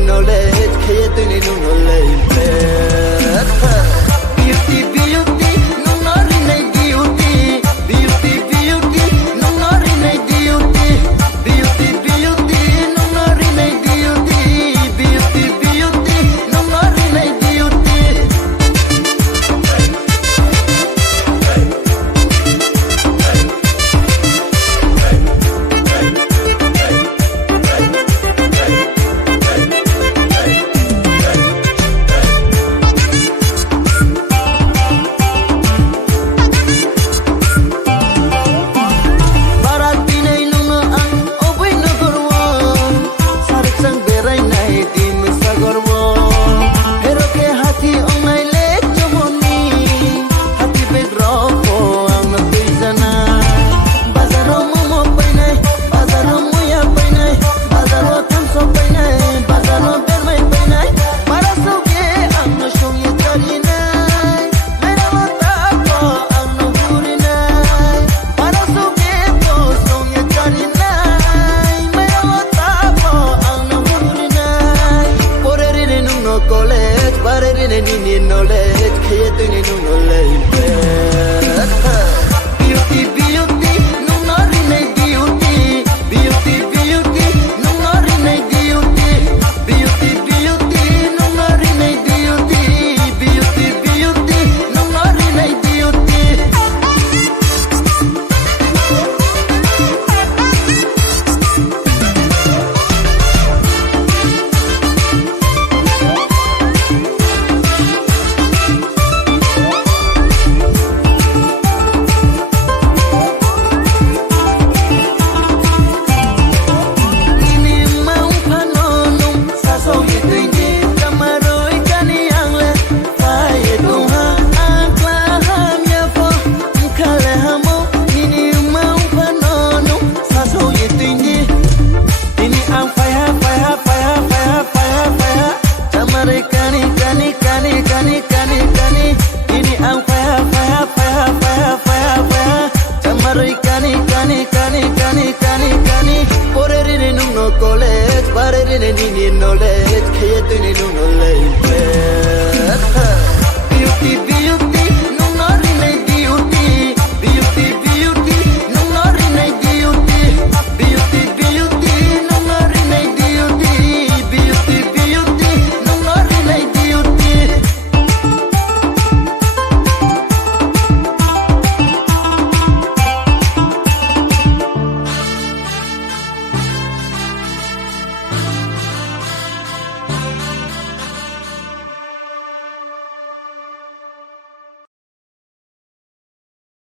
Knowledge, creating new knowledge. Beauty, beauty, no not in a beauty. Beauty, beauty, no not in a beauty. Beauty, beauty, no not in a beauty. Beauty, beauty, no not in a beauty. Knowledge, creating new knowledge. Beauty, beauty, no not in a beauty. Beauty, beauty, no not in a beauty. Beauty, beauty, no not in a beauty. Beauty, beauty, no not in a beauty. College, but it didn't knowledge, creating new knowledge. Beauty, beauty.